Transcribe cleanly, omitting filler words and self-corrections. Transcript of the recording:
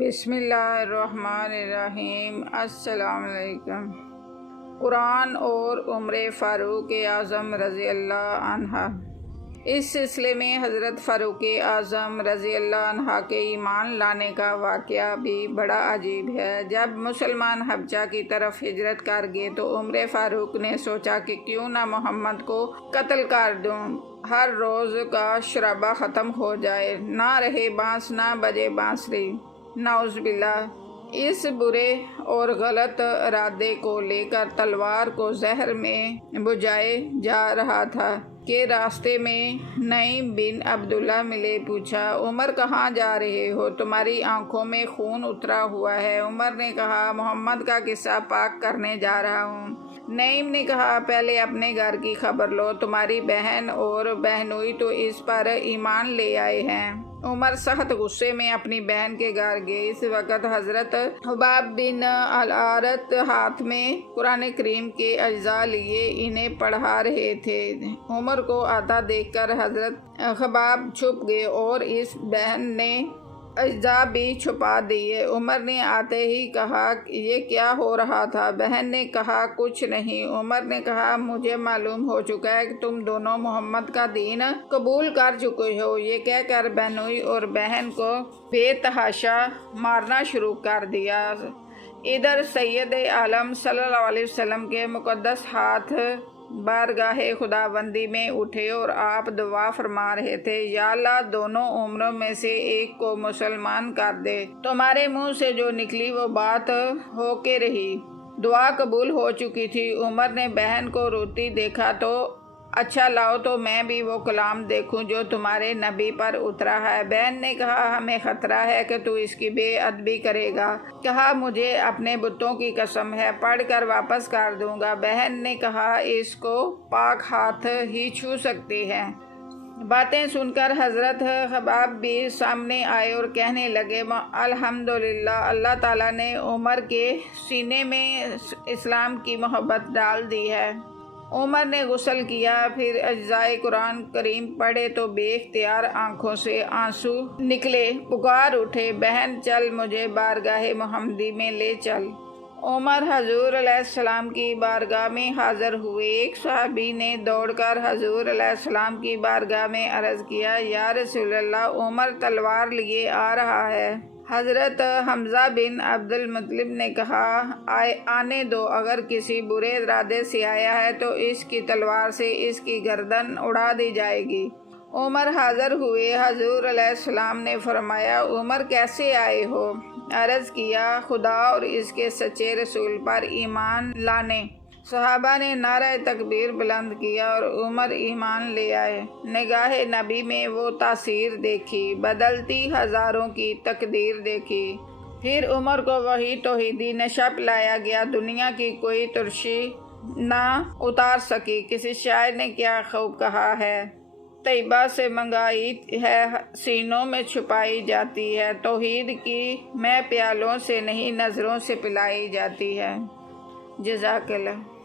بسم اللہ الرحمن الرحیم۔ السلام علیکم۔ قرآن اور عمر فاروق اعظم رضی اللہ عنہ۔ اس سلسلے میں حضرت فاروق اعظم رضی اللہ عنہ کے ایمان لانے کا واقعہ بھی بڑا عجیب ہے۔ جب مسلمان حبشہ کی طرف ہجرت کر گئے تو عمر فاروق نے سوچا کہ کیوں نہ محمد کو قتل کر دوں، ہر روز کا شرابہ ختم ہو جائے، نہ رہے بانس نہ بجے بانسری۔ نعوذ باللہ۔ اس برے اور غلط ارادے کو لے کر تلوار کو زہر میں بجھائے جا رہا تھا کہ راستے میں نعیم بن عبداللہ ملے۔ پوچھا، عمر کہاں جا رہے ہو؟ تمہاری آنکھوں میں خون اترا ہوا ہے۔ عمر نے کہا، محمد کا قصہ پاک کرنے جا رہا ہوں۔ نعیم نے کہا، پہلے اپنے گھر کی خبر لو، تمہاری بہن اور بہنوئی تو اس پر ایمان لے آئے ہیں۔ عمر سخت غصے میں اپنی بہن کے گھر گئے۔ اس وقت حضرت حباب بن الحارث ہاتھ میں قرآن کریم کے اجزاء لیے انہیں پڑھا رہے تھے۔ عمر کو آتا دیکھ کر حضرت حباب چھپ گئے اور اس بہن نے اجزاء بھی چھپا دیے۔ عمر نے آتے ہی کہا، یہ کیا ہو رہا تھا؟ بہن نے کہا، کچھ نہیں۔ عمر نے کہا، مجھے معلوم ہو چکا ہے کہ تم دونوں محمد کا دین قبول کر چکے ہو۔ یہ کہہ کر بہنوئی اور بہن کو بے تحاشا مارنا شروع کر دیا۔ ادھر سید عالم صلی اللہ علیہ وسلم کے مقدس ہاتھ بارگاہ خداوندی میں اٹھے اور آپ دعا فرما رہے تھے، یا اللہ، دونوں عمروں میں سے ایک کو مسلمان کر دے۔ تمہارے منہ سے جو نکلی وہ بات ہو کے رہی۔ دعا قبول ہو چکی تھی۔ عمر نے بہن کو روتی دیکھا تو، اچھا لاؤ تو میں بھی وہ کلام دیکھوں جو تمہارے نبی پر اترا ہے۔ بہن نے کہا، ہمیں خطرہ ہے کہ تو اس کی بے ادبی کرے گا۔ کہا، مجھے اپنے بتوں کی قسم ہے، پڑھ کر واپس کر دوں گا۔ بہن نے کہا، اس کو پاک ہاتھ ہی چھو سکتے ہیں۔ باتیں سن کر حضرت حباب بھی سامنے آئے اور کہنے لگے، الحمدللہ، اللہ تعالیٰ نے عمر کے سینے میں اسلام کی محبت ڈال دی ہے۔ عمر نے غسل کیا، پھر اجزائے قرآن کریم پڑھے تو بے اختیار آنکھوں سے آنسو نکلے۔ پکار اٹھے، بہن چل، مجھے بارگاہ محمدی میں لے چل۔ عمر حضور علیہ السلام کی بارگاہ میں حاضر ہوئے۔ ایک صحابی نے دوڑ کر حضور علیہ السلام کی بارگاہ میں عرض کیا، یا رسول اللہ، عمر تلوار لیے آ رہا ہے۔ حضرت حمزہ بن عبد المطلب نے کہا، آنے دو، اگر کسی برے ارادے سے آیا ہے تو اس کی تلوار سے اس کی گردن اڑا دی جائے گی۔ عمر حاضر ہوئے۔ حضور علیہ السلام نے فرمایا، عمر کیسے آئے ہو؟ عرض کیا، خدا اور اس کے سچے رسول پر ایمان لانے۔ صحابہ نے نعرہ تکبیر بلند کیا اور عمر ایمان لے آئے۔ نگاہ نبی میں وہ تاثیر دیکھی، بدلتی ہزاروں کی تقدیر دیکھی۔ پھر عمر کو وہی توحیدی نشہ پلایا گیا، دنیا کی کوئی ترشی نہ اتار سکی۔ کسی شاعر نے کیا خوب کہا ہے، طیبہ سے منگائی ہے، سینوں میں چھپائی جاتی ہے، توحید کی میں پیالوں سے نہیں نظروں سے پلائی جاتی ہے۔ جزاک اللہ۔